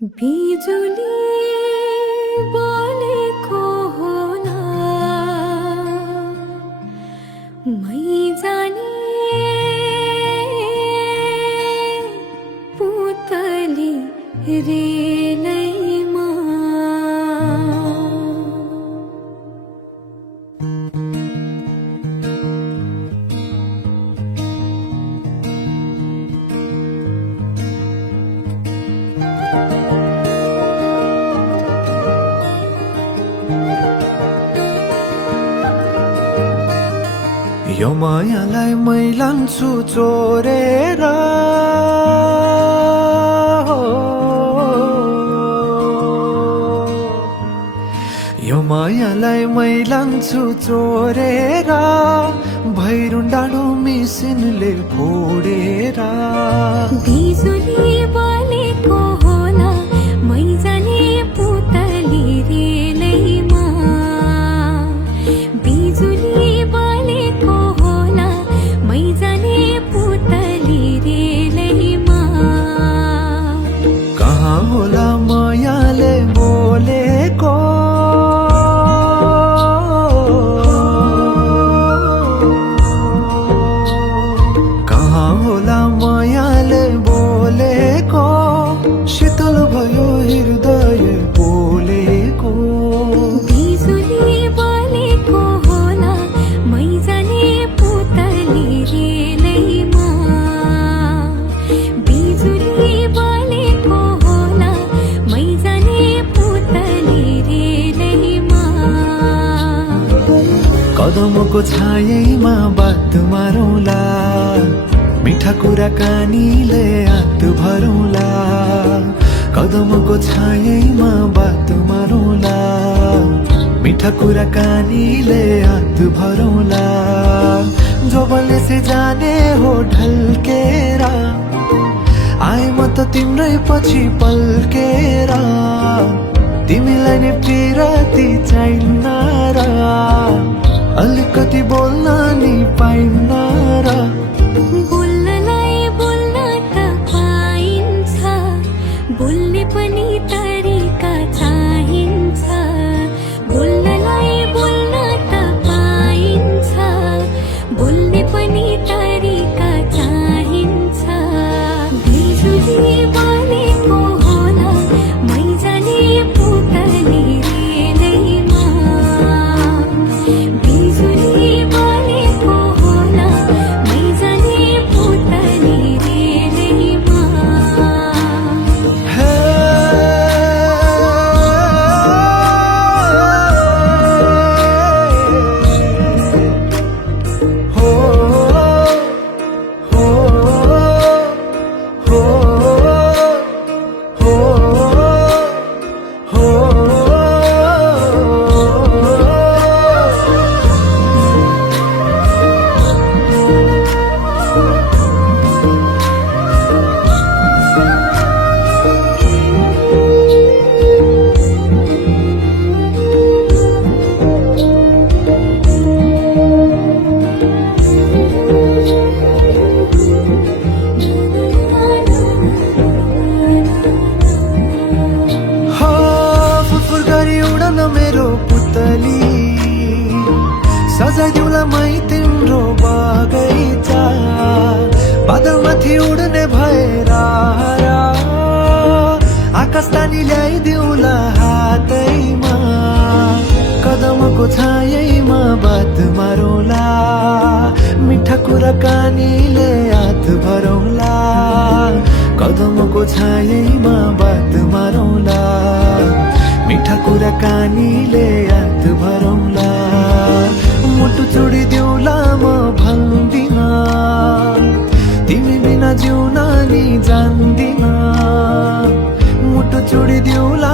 बिजुली बोलेको होला मै जाने पुतली रेलैमा यो मायालाई मै लान्छु चोरेर यो मायालाई मै लान्छु चोरेर भैरुन डाँडो मिसिनले फोडेर बिजुली बोलेको होला मै जाने पुतली रेलैमा बिजुली बोलेको होला मै जाने पुतली रेलैमा कहाँ होला मायाले बोलेको कहाँ होला मायाले बोलेको शीतल भयो हृदय बोलेको बिजुली बोलेको होला मै जाने पुतली रेलैमा बिजुली बोलेको होला मै जाने पुतली रेलैमा कदमको छायैमा बात मारौँला मिठा कुराकानीले हात भरौँला कदमको छायैमा बात मारौँला मिठा कुराकानीले हात भरौँला जोबनले से जाने हो ढल्केर आए म त तिम्रै पछि पल्केर तिमीलाई नै पिरती चाहिन्न र अलिकति बोल्न नि पाइन्न र बोल्नलाई बोल्न त पाइन्छ बोल्ने पनि तरिका चाहिन्छ बोल्नलाई बोल्न त पाइन्छ बोल्ने पनि तरिका चाहिन्छ बिजुली बोलेको होला मै जाने पुतली रेलैमा बिजुली बोलेको होला मै जाने पुतली रेलैमा हे हो हो हो हो फुरफुर गरी उडन मेरो पुतली सजाइदिउँला मै तिम्रो बगैँचा बादलमाथि उड्ने भएर आकाश तानी ल्याइदिउँला हातैमा कदमको छायैमा बात मारौँला मिठा कुराकानीले हात भरौँला कदमको छायैमा बात मारौँला मिठा कुराकानीले हात भरौँला मुटु छोडिदिउँला म भन्दिन तिमी बिना जिउन नि जान्दिन मुटु छोडिदिउँला